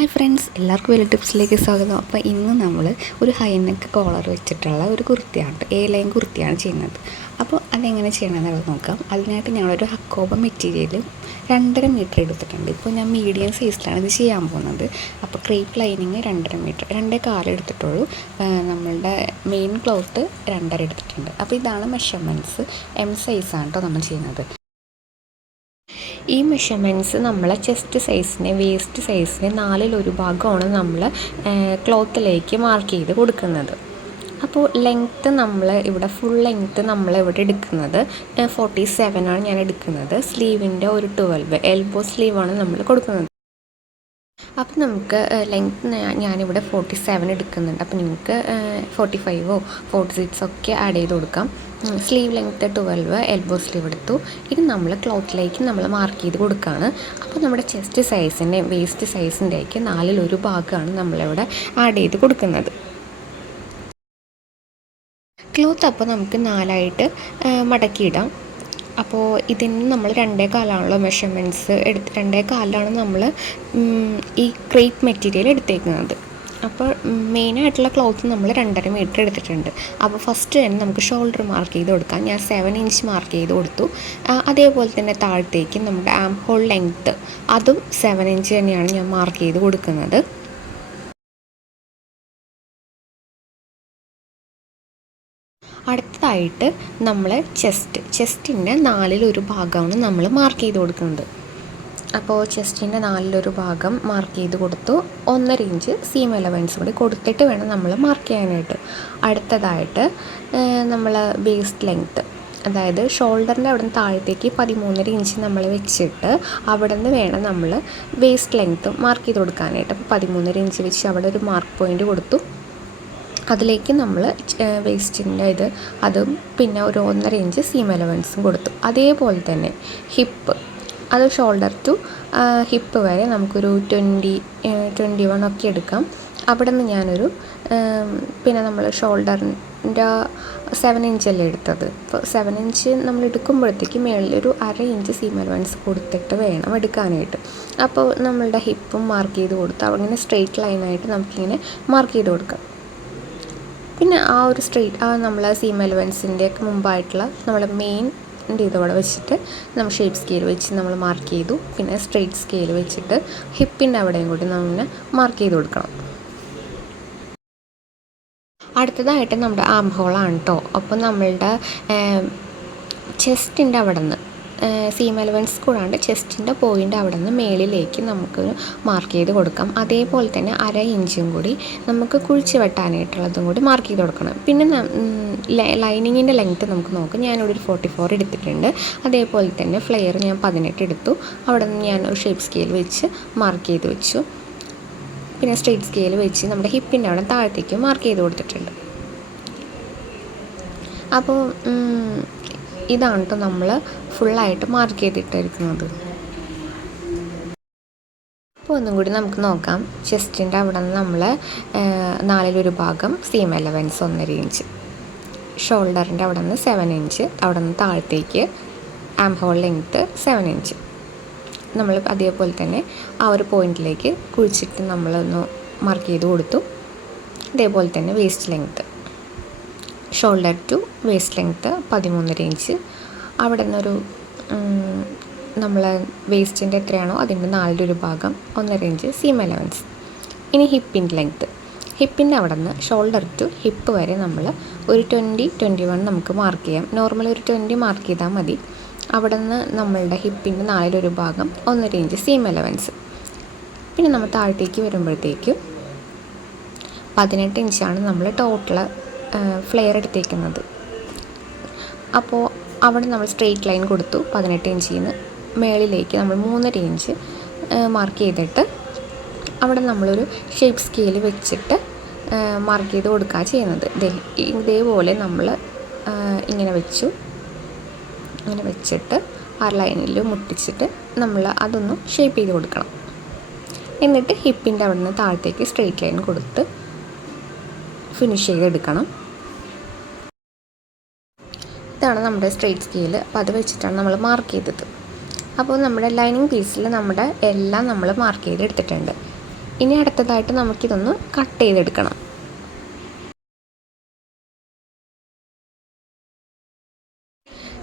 Hi friends, എല്ലാവർക്കും വലിയ ടിപ്സിലേക്ക് സ്വാഗതം. അപ്പോൾ ഇന്ന് നമ്മൾ ഒരു ഹൈ നെക്ക് കോളർ വെച്ചിട്ടുള്ള ഒരു കുർത്തിയാണ്, എ ലൈൻ കുർത്തിയാണ് ചെയ്യുന്നത്. അപ്പോൾ അതെങ്ങനെ ചെയ്യണമെന്നുള്ളത് നോക്കാം. അതിനായിട്ട് ഞങ്ങളൊരു ഹക്കോബ മെറ്റീരിയൽ 2.5 മീറ്റർ എടുത്തിട്ടുണ്ട്. ഇപ്പോൾ ഞാൻ മീഡിയം സൈസിലാണ് ഇത് ചെയ്യാൻ പോകുന്നത്. അപ്പോൾ ക്രേപ്പ് ലൈനിങ് 2.5 മീറ്റർ, 2.25 എടുത്തിട്ടുള്ളൂ. നമ്മളുടെ മെയിൻ ക്ലോത്ത് 2.5 എടുത്തിട്ടുണ്ട്. അപ്പോൾ ഇതാണ് മെഷർമെൻറ്റ്സ്. എം സൈസാണ് കേട്ടോ നമ്മൾ ചെയ്യുന്നത്. ഈ മെഷർമെൻറ്റ്സ് നമ്മളെ ചെസ്റ്റ് സൈസിന്, വേസ്റ്റ് സൈസിന് 1/4 ഭാഗമാണ് നമ്മൾ ക്ലോത്തിലേക്ക് മാർക്ക് ചെയ്ത് കൊടുക്കുന്നത്. അപ്പോൾ ലെങ്ത്ത് നമ്മൾ ഇവിടെ ഫുൾ ലെങ്ത്ത് നമ്മളിവിടെ എടുക്കുന്നത് 47 ആണ് ഞാൻ എടുക്കുന്നത്. സ്ലീവിൻ്റെ ഒരു 12 എൽബോ സ്ലീവാണ് നമ്മൾ കൊടുക്കുന്നത്. അപ്പോൾ നമുക്ക് ലെങ്ത്ത് ഞാനിവിടെ 47 എടുക്കുന്നുണ്ട്. അപ്പോൾ നിങ്ങൾക്ക് 45ഓ 46 ഒക്കെ ആഡ് ചെയ്ത് കൊടുക്കാം. സ്ലീവ് ലെങ്ത്ത് 12, എൽബോ സ്ലീവ് എടുത്തു. ഇത് നമ്മൾ ക്ലോത്തിലേക്ക് നമ്മൾ മാർക്ക് ചെയ്ത് കൊടുക്കുകയാണ്. അപ്പോൾ നമ്മുടെ ചെസ്റ്റ് സൈസിൻ്റെയും വേസ്റ്റ് സൈസിൻ്റെയൊക്കെ 1/4 ഭാഗമാണ് നമ്മളിവിടെ ആഡ് ചെയ്ത് കൊടുക്കുന്നത്. ക്ലോത്ത് അപ്പോൾ നമുക്ക് 4ആയിട്ട് മടക്കിയിടാം. അപ്പോൾ ഇതിന് നമ്മൾ 2.25 മെഷർമെൻറ്റ്സ് 2.25 നമ്മൾ ഈ ക്രേപ്പ് മെറ്റീരിയൽ എടുത്തേക്കുന്നത്. അപ്പോൾ മെയിനായിട്ടുള്ള ക്ലോത്ത് നമ്മൾ 2.5 മീറ്റർ എടുത്തിട്ടുണ്ട്. അപ്പോൾ ഫസ്റ്റ് തന്നെ നമുക്ക് ഷോൾഡർ മാർക്ക് ചെയ്ത് കൊടുക്കാം. ഞാൻ 7 ഇഞ്ച് മാർക്ക് ചെയ്ത് കൊടുത്തു. അതേപോലെ തന്നെ താഴത്തേക്ക് നമ്മുടെ ആം ഹോൾ ലെങ്ത്ത് അതും 7 ഇഞ്ച് തന്നെയാണ് ഞാൻ മാർക്ക് ചെയ്ത് കൊടുക്കുന്നത്. അടുത്തതായിട്ട് നമ്മൾ ചെസ്റ്റിൻ്റെ 4/1 ഭാഗമാണ് നമ്മൾ മാർക്ക് ചെയ്ത് കൊടുക്കുന്നത്. അപ്പോൾ ചെസ്റ്റിൻ്റെ 4/1 ഭാഗം മാർക്ക് ചെയ്ത് കൊടുത്തു. 1.5 ഇഞ്ച് സീം എലവൻസ് കൂടി കൊടുത്തിട്ട് വേണം നമ്മൾ മാർക്ക് ചെയ്യാനായിട്ട്. അടുത്തതായിട്ട് നമ്മൾ വേസ്റ്റ് ലെങ്ത്ത്, അതായത് ഷോൾഡറിൻ്റെ അവിടെ നിന്ന് താഴത്തേക്ക് 13.5 ഇഞ്ച് നമ്മൾ വെച്ചിട്ട് അവിടെ നിന്ന് വേണം നമ്മൾ വേസ്റ്റ് ലെങ്ത്ത് മാർക്ക് ചെയ്ത് കൊടുക്കാനായിട്ട്. അപ്പോൾ 13.5 ഇഞ്ച് വെച്ച് അവിടെ ഒരു മാർക്ക് പോയിൻ്റ് കൊടുത്തു. അതിലേക്ക് നമ്മൾ വേസ്റ്റിൻ്റെ അതും പിന്നെ ഒരു 1.5 ഇഞ്ച് സീം എലവൻസും കൊടുത്തു. അതേപോലെ തന്നെ ഹിപ്പ്, അത് ഷോൾഡർ ടു ഹിപ്പ് വരെ നമുക്കൊരു 21 ഒക്കെ എടുക്കാം. അവിടെ നിന്ന് ഞാനൊരു പിന്നെ നമ്മൾ ഷോൾഡറിൻ്റെ 7 ഇഞ്ചല്ലേ എടുത്തത്. അപ്പോൾ 7 ഇഞ്ച് നമ്മൾ എടുക്കുമ്പോഴത്തേക്ക് മേളിലൊരു 1/2 ഇഞ്ച് സീം അലവൻസ് കൊടുത്തിട്ട് വേണം എടുക്കാനായിട്ട്. അപ്പോൾ നമ്മളുടെ ഹിപ്പും മാർക്ക് ചെയ്ത് കൊടുത്ത് അങ്ങനെ സ്ട്രെയിറ്റ് ലൈനായിട്ട് നമുക്കിങ്ങനെ മാർക്ക് ചെയ്ത് കൊടുക്കാം. പിന്നെ ആ ഒരു നമ്മൾ സീം എലവൻസിൻ്റെ ഒക്കെ മുമ്പായിട്ടുള്ള നമ്മൾ മെയിൻ ഇതോടെ വെച്ചിട്ട് നമ്മൾ ഷേപ്പ് സ്കെയിൽ വെച്ച് നമ്മൾ മാർക്ക് ചെയ്തു. പിന്നെ സ്ട്രെയിറ്റ് സ്കെയിൽ വെച്ചിട്ട് ഹിപ്പിൻ്റെ അവിടെയും കൂടി നമ്മൾ മാർക്ക് ചെയ്ത് കൊടുക്കണം. അടുത്തതായിട്ട് നമ്മുടെ ആം ഹോളാണ് കേട്ടോ. അപ്പോൾ നമ്മളുടെ ചെസ്റ്റിൻ്റെ അവിടെ നിന്ന് സീം എലവൻസ് കൂടാണ്ട് ചെസ്റ്റിൻ്റെ പോയിൻ്റ് അവിടെ നിന്ന് മേളിലേക്ക് നമുക്ക് മാർക്ക് ചെയ്ത് കൊടുക്കാം. അതേപോലെ തന്നെ 1/2 ഇഞ്ചും കൂടി നമുക്ക് കുഴിച്ച് വെട്ടാനായിട്ടുള്ളതും കൂടി മാർക്ക് ചെയ്ത് കൊടുക്കണം. പിന്നെ ലൈനിങ്ങിൻ്റെ ലെങ്ത്ത് നമുക്ക് നോക്കാം. ഞാനിവിടെ ഒരു 44 എടുത്തിട്ടുണ്ട്. അതേപോലെ തന്നെ ഫ്ലെയർ ഞാൻ 18 എടുത്തു. അവിടെ നിന്ന് ഞാൻ ഒരു ഷേപ്പ് സ്കെയിൽ വെച്ച് മാർക്ക് ചെയ്ത് വെച്ചു. പിന്നെ സ്ട്രെയിറ്റ് സ്കെയിൽ വെച്ച് നമ്മുടെ ഹിപ്പിൻ്റെ അവിടെ താഴത്തേക്ക് മാർക്ക് ചെയ്ത് കൊടുത്തിട്ടുണ്ട്. അപ്പോൾ ഇതാണ് കേട്ടോ നമ്മൾ ഫുള്ളായിട്ട് മാർക്ക് ചെയ്തിട്ടിരിക്കുന്നത്. അപ്പോൾ ഒന്നും കൂടി നമുക്ക് നോക്കാം. ചെസ്റ്റിൻ്റെ അവിടെ നിന്ന് നമ്മൾ 4/1 ഭാഗം സീം എലവൻസ് 1.5 ഇഞ്ച്, ഷോൾഡറിൻ്റെ അവിടെ നിന്ന് 7 ഇഞ്ച്, അവിടെ നിന്ന് താഴത്തേക്ക് ആം ഹോൾ ലെങ്ത്ത് 7 ഇഞ്ച് നമ്മൾ അതേപോലെ തന്നെ ആ ഒരു പോയിൻറ്റിലേക്ക് കുഴിച്ചിട്ട് നമ്മളൊന്ന് മാർക്ക് ചെയ്ത് കൊടുത്തു. അതേപോലെ തന്നെ waist length, shoulder to waist length 13.5 inch, അവിടെ നിന്നൊരു നമ്മൾ വേസ്റ്റിൻ്റെ എത്രയാണോ അതിൻ്റെ 4/1 ഭാഗം 1.5 ഇഞ്ച് സീം എലവൻസ്. ഇനി ഹിപ്പിൻ്റെ ലെങ്ത്ത്, ഹിപ്പിൻ്റെ അവിടെ നിന്ന് ഷോൾഡർ ടു ഹിപ്പ് വരെ നമ്മൾ ഒരു 20-21 നമുക്ക് മാർക്ക് ചെയ്യാം. നോർമൽ ഒരു 20 മാർക്ക് ചെയ്താൽ മതി. അവിടെ നിന്ന് നമ്മളുടെ ഹിപ്പിൻ്റെ 4/1 ഭാഗം 1.5 ഇഞ്ച് സീം എലവൻസ്. പിന്നെ നമ്മൾ താഴത്തേക്ക് വരുമ്പോഴത്തേക്കും 18 ഇഞ്ചാണ് നമ്മൾ ടോട്ടൽ ഫ്ലെയർ എടുത്തേക്കുന്നത്. അപ്പോൾ അവിടെ നമ്മൾ സ്ട്രെയിറ്റ് ലൈൻ കൊടുത്തു. 18 ഇഞ്ചിൽ നിന്ന് മേളിലേക്ക് നമ്മൾ 3.5 ഇഞ്ച് മാർക്ക് ചെയ്തിട്ട് അവിടെ നമ്മളൊരു ഷേപ്പ് സ്കെയിൽ വെച്ചിട്ട് മാർക്ക് ചെയ്ത് കൊടുക്കുക ചെയ്യുന്നത്. ഇതേപോലെ നമ്മൾ ഇങ്ങനെ വെച്ചു, ഇങ്ങനെ വെച്ചിട്ട് ആ ലൈനിൽ മുട്ടിച്ചിട്ട് നമ്മൾ അതൊന്ന് ഷേപ്പ് ചെയ്ത് കൊടുക്കണം. എന്നിട്ട് ഹിപ്പിൻ്റെ അവിടെ നിന്ന് താഴത്തേക്ക് സ്ട്രെയിറ്റ് ലൈൻ കൊടുത്ത് ഫിനിഷ് ചെയ്തെടുക്കണം. ഇതാണ് നമ്മുടെ സ്ട്രെയിറ്റ് സ്കെയിൽ. അപ്പോൾ അത് വെച്ചിട്ടാണ് നമ്മൾ മാർക്ക് ചെയ്തത്. അപ്പോൾ നമ്മുടെ ലൈനിങ് പീസിൽ നമ്മുടെ എല്ലാം നമ്മൾ മാർക്ക് ചെയ്തെടുത്തിട്ടുണ്ട്. ഇനി അടുത്തതായിട്ട് നമുക്കിതൊന്ന് കട്ട് ചെയ്തെടുക്കണം.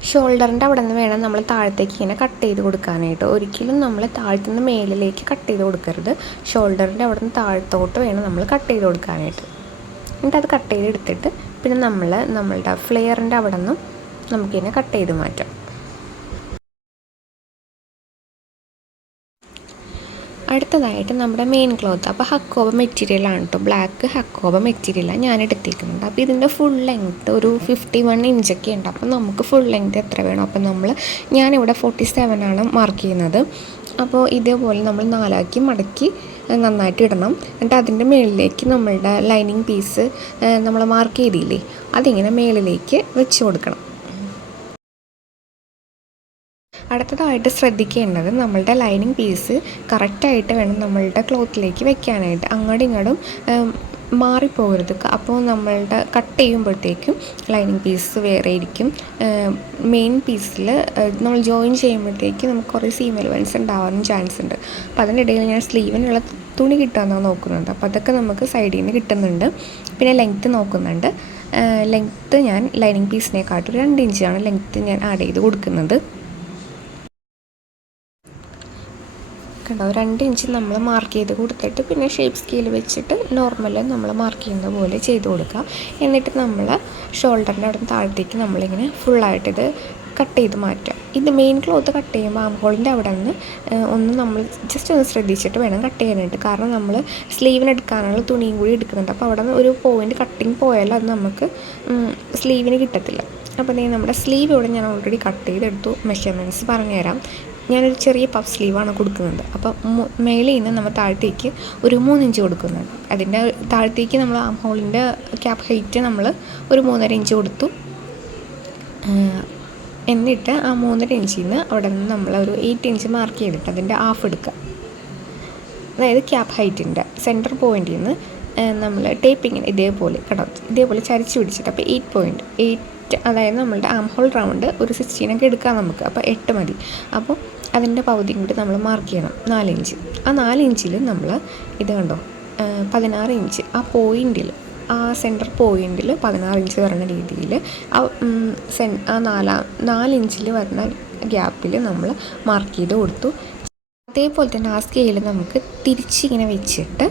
ഷോൾഡറിൻ്റെ അവിടെ നിന്ന് വേണം നമ്മൾ താഴത്തേക്ക് ഇങ്ങനെ കട്ട് ചെയ്ത് കൊടുക്കാനായിട്ട്. ഒരിക്കലും നമ്മൾ താഴത്തുനിന്ന് മേലിലേക്ക് കട്ട് ചെയ്ത് കൊടുക്കരുത്. ഷോൾഡറിൻ്റെ അവിടെ നിന്ന് താഴത്തോട്ട് വേണം നമ്മൾ കട്ട് ചെയ്ത് കൊടുക്കാനായിട്ട്. എന്നിട്ട് അത് കട്ട് ചെയ്തെടുത്തിട്ട് പിന്നെ നമ്മളുടെ ഫ്ലെയറിൻ്റെ അവിടെ നിന്നും നമുക്കിങ്ങനെ കട്ട് ചെയ്ത് മാറ്റാം. അടുത്തതായിട്ട് നമ്മുടെ മെയിൻ ക്ലോത്ത്. അപ്പോൾ ഹക്കോബ മെറ്റീരിയലാണ് കേട്ടോ, ബ്ലാക്ക് ഹക്കോബ മെറ്റീരിയലാണ് ഞാൻ എടുത്തിരിക്കുന്നുണ്ട്. അപ്പോൾ ഇതിൻ്റെ ഫുൾ ലെങ്ത്ത് ഒരു 51 ഇഞ്ചൊക്കെ ഉണ്ട്. അപ്പോൾ നമുക്ക് ഫുൾ ലെങ്ത്ത് എത്ര വേണം? അപ്പോൾ ഞാനിവിടെ 47 ആണ് മാർക്ക് ചെയ്യുന്നത്. അപ്പോൾ ഇതേപോലെ നമ്മൾ 4 മടക്കി നന്നായിട്ട് ഇടണം. എന്നിട്ട് അതിൻ്റെ മുകളിലേക്ക് നമ്മളുടെ ലൈനിങ് പീസ് നമ്മൾ മാർക്ക് ചെയ്തില്ലേ, അതിങ്ങനെ മുകളിലേക്ക് വെച്ച് കൊടുക്കണം. അടുത്തതായിട്ട് ശ്രദ്ധിക്കേണ്ടത് നമ്മളുടെ ലൈനിങ് പീസ് കറക്റ്റായിട്ട് വേണം നമ്മളുടെ ക്ലോത്തിലേക്ക് വെക്കാനായിട്ട്. അങ്ങോട്ടും ഇങ്ങോട്ടും മാറിപ്പോകരുത്. അപ്പോൾ നമ്മളുടെ കട്ട് ചെയ്യുമ്പോഴത്തേക്കും ലൈനിങ് പീസ് വേറെ ഇരിക്കും. മെയിൻ പീസിൽ നമ്മൾ ജോയിൻ ചെയ്യുമ്പോഴത്തേക്കും നമുക്ക് കുറേ സീം എലവൻസ് ഉണ്ടാവാനും ചാൻസ് ഉണ്ട്. അപ്പോൾ അതിനിടയിൽ ഞാൻ സ്ലീവിനുള്ള തുണി കിട്ടാമെന്നാണ് നോക്കുന്നുണ്ട്. അപ്പോൾ അതൊക്കെ നമുക്ക് സൈഡിൽ നിന്ന് കിട്ടുന്നുണ്ട്. പിന്നെ ലെങ്ത്ത് നോക്കുന്നുണ്ട്. ലെങ്ത്ത് ഞാൻ ലൈനിങ് പീസിനെക്കാട്ടും 2 ഇഞ്ചാണ് ലെങ്ത്ത് ഞാൻ ആഡ് ചെയ്ത് കൊടുക്കുന്നത്. കണ്ടോ, 2 ഇഞ്ച് നമ്മൾ മാർക്ക് ചെയ്ത് കൊടുത്തിട്ട് പിന്നെ ഷേപ്പ് സ്കെയിൽ വെച്ചിട്ട് നോർമൽ നമ്മൾ മാർക്ക് ചെയ്യുന്ന പോലെ ചെയ്ത് കൊടുക്കുക. എന്നിട്ട് നമ്മൾ ഷോൾഡറിൻ്റെ അവിടെ നിന്ന് താഴത്തേക്ക് നമ്മളിങ്ങനെ ഫുള്ളായിട്ടിത് കട്ട് ചെയ്ത് മാറ്റുക. ഇത് മെയിൻ ക്ലോത്ത് കട്ട് ചെയ്യുമ്പോൾ ആം ഹോളിൻ്റെ അവിടെ നിന്ന് നമ്മൾ ജസ്റ്റ് ഒന്ന് ശ്രദ്ധിച്ചിട്ട് വേണം കട്ട് ചെയ്യാനായിട്ട്. കാരണം നമ്മൾ സ്ലീവിന് എടുക്കാനുള്ള തുണിയും കൂടി എടുക്കുന്നുണ്ട്. അപ്പോൾ അവിടെ നിന്ന് ഒരു പോയിൻ്റ് കട്ടിങ് പോയാൽ അത് നമുക്ക് സ്ലീവിന് കിട്ടത്തില്ല. അപ്പോൾ നമ്മുടെ സ്ലീവ് ഇവിടെ ഞാൻ ഓൾറെഡി കട്ട് ചെയ്തെടുത്തു. മെഷർമെൻറ്റ്സ് പറഞ്ഞുതരാം. ഞാനൊരു ചെറിയ പഫ് സ്ലീവാണ് കൊടുക്കുന്നത്. അപ്പോൾ മേളിൽ നിന്ന് നമ്മൾ താഴത്തേക്ക് ഒരു 3 ഇഞ്ച് കൊടുക്കുന്നുണ്ട്. അതിൻ്റെ താഴത്തേക്ക് നമ്മൾ ആം ഹോളിൻ്റെ ക്യാപ്പ് ഹൈറ്റ് നമ്മൾ ഒരു 3.5 ഇഞ്ച് കൊടുത്തു. എന്നിട്ട് ആ 3.5 ഇഞ്ചിൽ നിന്ന് അവിടെ നിന്ന് നമ്മളൊരു 8 ഇഞ്ച് മാർക്ക് ചെയ്തിട്ട് അതിൻ്റെ ഹാഫ് എടുക്കുക. അതായത് ക്യാപ്പ് ഹൈറ്റിൻ്റെ സെൻറ്റർ പോയിൻറ്റിൽ നിന്ന് നമ്മൾ ടേപ്പിങ്ങിന് ഇതേപോലെ ചരിച്ച് പിടിച്ചിട്ട് അപ്പോൾ 8.8, അതായത് നമ്മളുടെ ആം ഹോൾ റൗണ്ട് ഒരു 16 എടുക്കാം നമുക്ക്. അപ്പോൾ 8 മതി. അപ്പോൾ അതിൻ്റെ പകുതിയും കൂടി നമ്മൾ മാർക്ക് ചെയ്യണം, 4 ഇഞ്ച്. ആ 4 ഇഞ്ചിൽ നമ്മൾ ഇത് കണ്ടോ 16 ഇഞ്ച് ആ പോയിൻറ്റിൽ, ആ സെൻറ്റർ പോയിൻറ്റിൽ 16 ഇഞ്ച് വരുന്ന രീതിയിൽ ആ 4 ഇഞ്ചിൽ വരുന്ന ഗ്യാപ്പിൽ നമ്മൾ മാർക്ക് ചെയ്ത് കൊടുത്തു. അതേപോലെ തന്നെ ആ സ്കെയിൽ നമുക്ക് തിരിച്ചിങ്ങനെ വെച്ചിട്ട്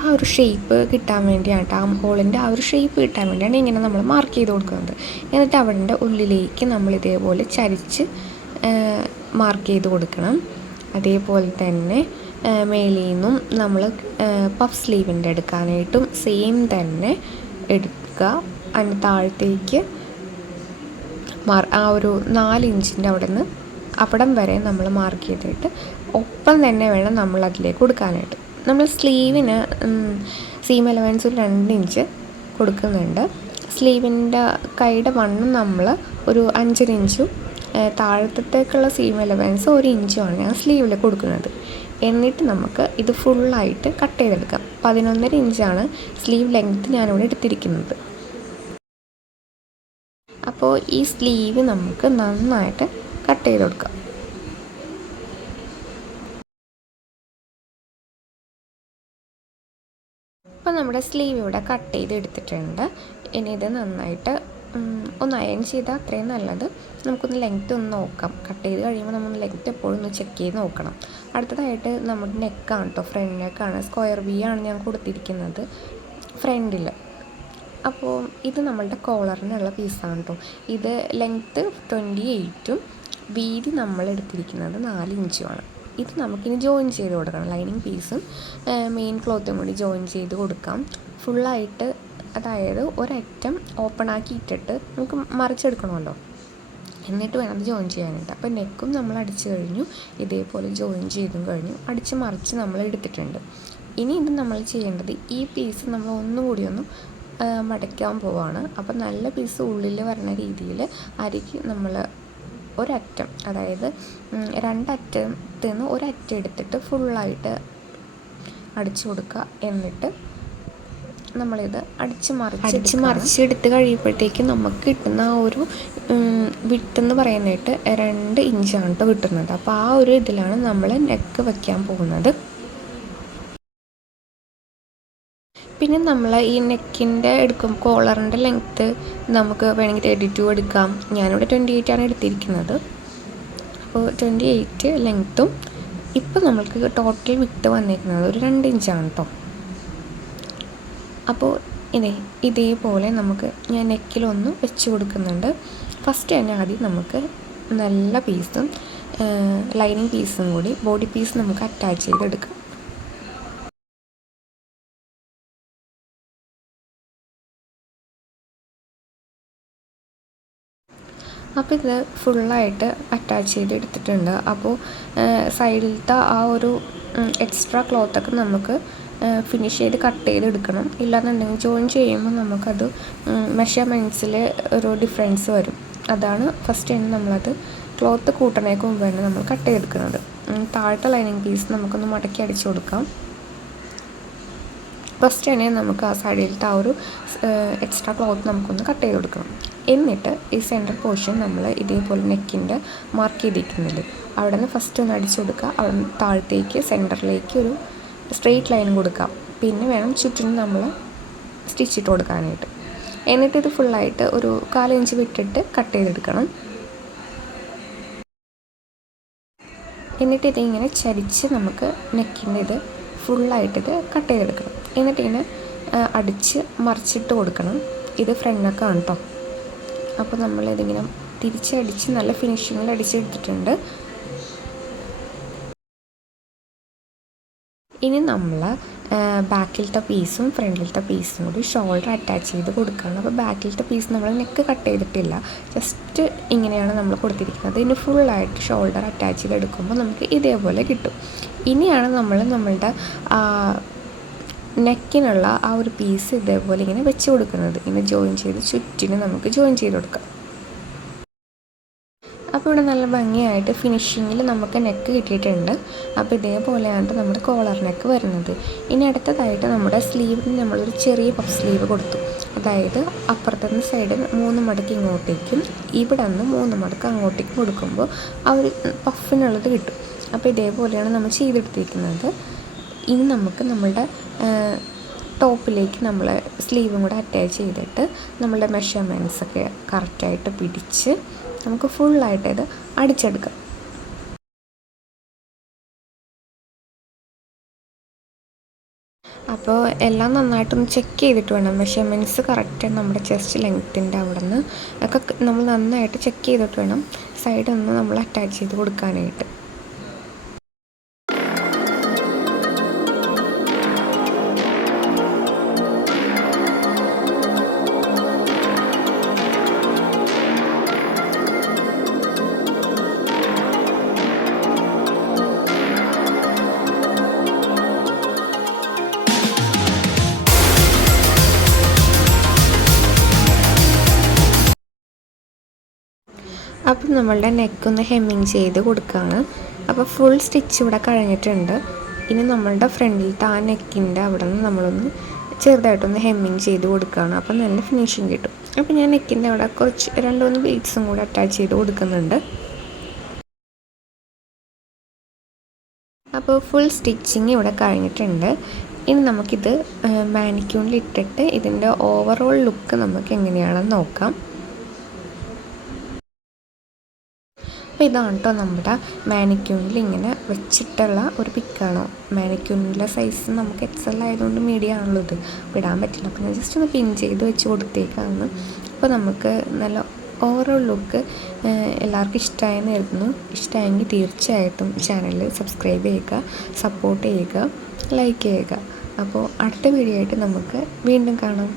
ആ ഒരു ഷേപ്പ് കിട്ടാൻ വേണ്ടിയാണ്, ആം ഹോളിൻ്റെ ആ ഒരു ഷേപ്പ് കിട്ടാൻ വേണ്ടിയാണ് ഇങ്ങനെ നമ്മൾ മാർക്ക് ചെയ്ത് കൊടുക്കുന്നത്. എന്നിട്ട് അവിടെ ഉള്ളിലേക്ക് നമ്മൾ ഇതേപോലെ ചരിച്ച് മാർക്ക് ചെയ്ത് കൊടുക്കണം. അതേപോലെ തന്നെ മേളിൽ നിന്നും നമ്മൾ പഫ് സ്ലീവിൻ്റെ എടുക്കാനായിട്ടും സെയിം തന്നെ എടുക്കുക. അതിന് താഴത്തേക്ക് ആ ഒരു 4 ഇഞ്ചിൻ്റെ അവിടം വരെ നമ്മൾ മാർക്ക് ചെയ്തിട്ട് ഒപ്പം തന്നെ വേണം നമ്മൾ അതിലേക്ക് കൊടുക്കാനായിട്ട്. നമ്മൾ സ്ലീവിന് സീം അലവൻസ് 2 ഇഞ്ച് കൊടുക്കുന്നുണ്ട്. സ്ലീവിൻ്റെ കൈയുടെ വണ്ണം നമ്മൾ ഒരു 5 ഇഞ്ചും താഴത്തേക്കുള്ള സീം അലവൻസ് 1 ഇഞ്ചുമാണ് ഞാൻ സ്ലീവിൽ കൊടുക്കുന്നത്. എന്നിട്ട് നമുക്ക് ഇത് ഫുള്ളായിട്ട് കട്ട് ചെയ്തെടുക്കാം. 11.5 ഇഞ്ചാണ് സ്ലീവ് ലെങ്ത്ത് ഞാനിവിടെ എടുത്തിരിക്കുന്നത്. അപ്പോൾ ഈ സ്ലീവ് നമുക്ക് നന്നായിട്ട് കട്ട് ചെയ്ത് കൊടുക്കാം. അപ്പോൾ നമ്മുടെ സ്ലീവ് ഇവിടെ കട്ട് ചെയ്ത് എടുത്തിട്ടുണ്ട്. ഇനി ഇത് നന്നായിട്ട് ഒന്ന് അയൺ ചെയ്താൽ അത്രയും നല്ലത്. നമുക്കൊന്ന് ലെങ്ത്ത് ഒന്ന് നോക്കാം. കട്ട് ചെയ്ത് കഴിയുമ്പോൾ നമ്മൾ ലെങ്ത്ത് എപ്പോഴും ഒന്ന് ചെക്ക് ചെയ്ത് നോക്കണം. അടുത്തതായിട്ട് നമ്മുടെ നെക്കാണ് കേട്ടോ, ഫ്രണ്ട് നെക്കാണ്. സ്ക്വയർ വി ആണ് ഞാൻ കൊടുത്തിരിക്കുന്നത് ഫ്രണ്ടിൽ. അപ്പോൾ ഇത് നമ്മളുടെ കോളറിനുള്ള പീസാണ് കേട്ടോ. ഇത് ലെങ്ത്ത് 28ഉം വീതി നമ്മൾ എടുത്തിരിക്കുന്നത് 4 ഇഞ്ചുമാണ്. ഇത് നമുക്കിനി ജോയിൻ ചെയ്ത് കൊടുക്കണം. ലൈനിങ് പീസും മെയിൻ ക്ലോത്തും കൂടി ജോയിൻ ചെയ്ത് കൊടുക്കാം ഫുള്ളായിട്ട്. അതായത് ഒരറ്റം ഓപ്പൺ ആക്കി ഇട്ടിട്ട് നമുക്ക് മറിച്ചെടുക്കണമല്ലോ, എന്നിട്ട് വേണം അത് ജോയിൻ ചെയ്യാനായിട്ട്. അപ്പോൾ നെക്കും നമ്മൾ അടിച്ചു കഴിഞ്ഞു, ഇതേപോലെ ജോയിൻ ചെയ്തും കഴിഞ്ഞു, അടിച്ച് മറിച്ച് നമ്മൾ എടുത്തിട്ടുണ്ട്. ഇനി ഇത് നമ്മൾ ചെയ്യേണ്ടത് ഈ പീസ് നമ്മൾ ഒന്നുകൂടി മടക്കാൻ പോവാണ്. അപ്പോൾ നല്ല പീസ് ഉള്ളിൽ വരുന്ന രീതിയിൽ അരിക്ക് നമ്മൾ ഒരറ്റം, അതായത് 2 അറ്റത്തിൽ നിന്ന് ഒരറ്റം എടുത്തിട്ട് ഫുള്ളായിട്ട് അടിച്ചു കൊടുക്കുക. എന്നിട്ട് നമ്മളിത് അടിച്ച് മറിച്ചെടുത്ത് കഴിയുമ്പോഴത്തേക്കും നമുക്ക് കിട്ടുന്ന ആ ഒരു വിട്ടെന്ന് പറയാനായിട്ട് 2 ഇഞ്ചാണ് കേട്ടോ കിട്ടുന്നത്. അപ്പോൾ ആ ഒരു ഇതിലാണ് നമ്മൾ നെക്ക് വയ്ക്കാൻ പോകുന്നത്. പിന്നെ നമ്മൾ ഈ നെക്കിൻ്റെ എടുക്കും കോളറിൻ്റെ ലെങ്ത്ത് നമുക്ക് വേണമെങ്കിൽ 32 എടുക്കാം. ഞാനിവിടെ 28 ആണ് എടുത്തിരിക്കുന്നത്. അപ്പോൾ 28 ലെങ്ത്തും ഇപ്പോൾ നമ്മൾക്ക് ടോട്ടൽ വിട്ട് വന്നിരിക്കുന്നത് ഒരു 2 ഇഞ്ചാണ് കേട്ടോ. അപ്പോൾ ഇതേപോലെ നമുക്ക് ഞാൻ നെക്കിലൊന്ന് വെച്ച് കൊടുക്കുന്നുണ്ട്. ഫസ്റ്റ് തന്നെ ആദ്യം നമുക്ക് നല്ല പീസും ലൈനിങ് പീസും കൂടി ബോഡി പീസ് നമുക്ക് അറ്റാച്ച് ചെയ്തെടുക്കാം. അപ്പോൾ ഇത് ഫുള്ളായിട്ട് അറ്റാച്ച് ചെയ്ത് എടുത്തിട്ടുണ്ട്. അപ്പോൾ സൈഡിലത്തെ ആ ഒരു എക്സ്ട്രാ ക്ലോത്തൊക്കെ നമുക്ക് ഫിനിഷ് ചെയ്ത് കട്ട് ചെയ്തെടുക്കണം. ഇല്ലാന്നുണ്ടെങ്കിൽ ജോയിൻ ചെയ്യുമ്പോൾ നമുക്കത് മെഷർമെൻറ്റ്സിൽ ഒരു ഡിഫറൻസ് വരും. അതാണ് ഫസ്റ്റ് തന്നെ നമ്മളത് ക്ലോത്ത് കൂട്ടണേക്ക് മുമ്പ് തന്നെ നമ്മൾ കട്ട് ചെയ്തെടുക്കുന്നത്. താഴത്തെ ലൈനിങ് പീസ് നമുക്കൊന്ന് മടക്കി അടിച്ചു കൊടുക്കാം. ഫസ്റ്റ് തന്നെ നമുക്ക് ആ സൈഡിലത്തെ ആ ഒരു എക്സ്ട്രാ ക്ലോത്ത് നമുക്കൊന്ന് കട്ട് ചെയ്ത് കൊടുക്കണം. എന്നിട്ട് ഈ സെൻറ്റർ പോർഷൻ നമ്മൾ ഇതേപോലെ നെക്കിൻ്റെ മാർക്ക് ചെയ്തിരിക്കുന്നില്ല, അവിടെ നിന്ന് ഫസ്റ്റ് ഒന്ന് അടിച്ചു കൊടുക്കുക. അവിടെ നിന്ന് താഴത്തേക്ക് സെൻറ്ററിലേക്ക് ഒരു സ്ട്രെയിറ്റ് ലൈൻ കൊടുക്കാം. പിന്നെ വേണം ചുറ്റിനും നമ്മൾ സ്റ്റിച്ച് ഇട്ട് കൊടുക്കാനായിട്ട്. എന്നിട്ട് ഇത് ഫുള്ളായിട്ട് ഒരു 1/4 ഇഞ്ച് വിട്ടിട്ട് കട്ട് ചെയ്തെടുക്കണം. എന്നിട്ട് ഇതിങ്ങനെ ചരിച്ച് നമുക്ക് നെക്കിൻ്റെ ഇത് ഫുള്ളായിട്ടിത് കട്ട് ചെയ്തെടുക്കണം. എന്നിട്ട് ഇങ്ങനെ അടിച്ച് മറിച്ചിട്ട് കൊടുക്കണം. ഇത് ഫ്രണ്ട് നെക്കാണ് കേട്ടോ. അപ്പോൾ നമ്മളിതിങ്ങനെ തിരിച്ചടിച്ച് നല്ല ഫിനിഷിങ്ങിൽ അടിച്ചെടുത്തിട്ടുണ്ട്. ഇനി നമ്മൾ ബാക്കിലത്തെ പീസും ഫ്രണ്ടിലത്തെ പീസും കൂടി ഷോൾഡർ അറ്റാച്ച് ചെയ്ത് കൊടുക്കുകയാണ്. അപ്പോൾ ബാക്കിലത്തെ പീസ് നമ്മൾ നെക്ക് കട്ട് ചെയ്തിട്ടില്ല, ജസ്റ്റ് ഇങ്ങനെയാണ് നമ്മൾ കൊടുത്തിരിക്കുന്നത്. ഇനി ഫുള്ളായിട്ട് ഷോൾഡർ അറ്റാച്ച് ചെയ്തെടുക്കുമ്പോൾ നമുക്ക് ഇതേപോലെ കിട്ടും. ഇനിയാണ് നമ്മളുടെ നെക്കിനുള്ള ആ ഒരു പീസ് ഇതേപോലെ ഇങ്ങനെ വെച്ച് കൊടുക്കുന്നത്. ഇങ്ങനെ ജോയിൻ ചെയ്ത് ചുറ്റിന് നമുക്ക് ജോയിൻ ചെയ്ത് കൊടുക്കാം. അപ്പോൾ ഇവിടെ നല്ല ഭംഗിയായിട്ട് ഫിനിഷിങ്ങിൽ നമുക്ക് നെക്ക് കിട്ടിയിട്ടുണ്ട്. അപ്പോൾ ഇതേപോലെയാണ് നമ്മുടെ കോളർ നെക്ക് വരുന്നത്. ഇനി അടുത്തതായിട്ട് നമ്മുടെ സ്ലീവിന് നമ്മളൊരു ചെറിയ പഫ് സ്ലീവ് കൊടുത്തു. അതായത് അപ്പുറത്തുനിന്ന് സൈഡിൽ 3 മടക്ക് ഇങ്ങോട്ടേക്കും ഇവിടെ നിന്ന് 3 മടക്ക് അങ്ങോട്ടേക്കും കൊടുക്കുമ്പോൾ ആ ഒരു പഫിനുള്ളത് കിട്ടും. അപ്പോൾ ഇതേപോലെയാണ് നമ്മൾ ചെയ്തെടുത്തിരിക്കുന്നത്. ഇനി നമുക്ക് നമ്മളുടെ ടോപ്പിലേക്ക് നമ്മൾ സ്ലീവും കൂടെ അറ്റാച്ച് ചെയ്തിട്ട് നമ്മളുടെ മെഷർമെൻറ്റ്സൊക്കെ കറക്റ്റായിട്ട് പിടിച്ച് നമുക്ക് ഫുള്ളായിട്ട് ഇത് അടിച്ചെടുക്കാം. അപ്പോൾ എല്ലാം നന്നായിട്ടൊന്ന് ചെക്ക് ചെയ്തിട്ട് വേണം. മെഷർമെൻറ്റ്സ് കറക്റ്റ് നമ്മുടെ ചെസ്റ്റ് ലെങ്ത്തിൻ്റെ അവിടെ നിന്ന് ഒക്കെ നമ്മൾ നന്നായിട്ട് ചെക്ക് ചെയ്തിട്ട് വേണം സൈഡൊന്ന് നമ്മൾ അറ്റാച്ച് ചെയ്ത് കൊടുക്കാനായിട്ട്. അപ്പം നമ്മളുടെ നെക്കൊന്ന് ഹെമ്മിങ് ചെയ്ത് കൊടുക്കുകയാണ്. അപ്പോൾ ഫുൾ സ്റ്റിച്ച് ഇവിടെ കഴിഞ്ഞിട്ടുണ്ട്. ഇനി നമ്മളുടെ ഫ്രണ്ടിലത്തെ ആ നെക്കിൻ്റെ അവിടെ നിന്ന് നമ്മളൊന്ന് ചെറുതായിട്ടൊന്ന് ഹെമ്മിങ് ചെയ്ത് കൊടുക്കുകയാണ്. അപ്പോൾ നല്ല ഫിനിഷിങ് കിട്ടും. അപ്പോൾ ഞാൻ നെക്കിൻ്റെ അവിടെ കുറച്ച് 2-3 ബീഡ്സും കൂടെ അറ്റാച്ച് ചെയ്ത് കൊടുക്കുന്നുണ്ട്. അപ്പോൾ ഫുൾ സ്റ്റിച്ചിങ് ഇവിടെ കഴിഞ്ഞിട്ടുണ്ട്. ഇനി നമുക്കിത് മാനിക്യൂണിൽ ഇട്ടിട്ട് ഇതിൻ്റെ ഓവറോൾ ലുക്ക് നമുക്ക് എങ്ങനെയാണെന്ന് നോക്കാം. അപ്പോൾ ഇതാണ് കേട്ടോ നമ്മുടെ മാനിക്യൂണിൽ ഇങ്ങനെ വെച്ചിട്ടുള്ള ഒരു പിക്കാണ്. മാനിക്യൂണിൻ്റെ സൈസ് നമുക്ക് XL ആയതുകൊണ്ട് മീഡിയം ആണല്ലോ ഇത്, ഇടാൻ പറ്റില്ല. അപ്പോൾ ഞാൻ ജസ്റ്റ് ഒന്ന് പിൻ ചെയ്ത് വെച്ച് കൊടുത്തേക്കാണ്. അപ്പോൾ നമുക്ക് നല്ല ഓവറോൾ ലുക്ക് എല്ലാവർക്കും ഇഷ്ടമായെന്ന് കരുതുന്നു. ഇഷ്ടമായെങ്കിൽ തീർച്ചയായിട്ടും ചാനൽ സബ്സ്ക്രൈബ് ചെയ്യുക, സപ്പോർട്ട് ചെയ്യുക, ലൈക്ക് ചെയ്യുക. അപ്പോൾ അടുത്ത വീഡിയോ ആയിട്ട് നമുക്ക് വീണ്ടും കാണാം.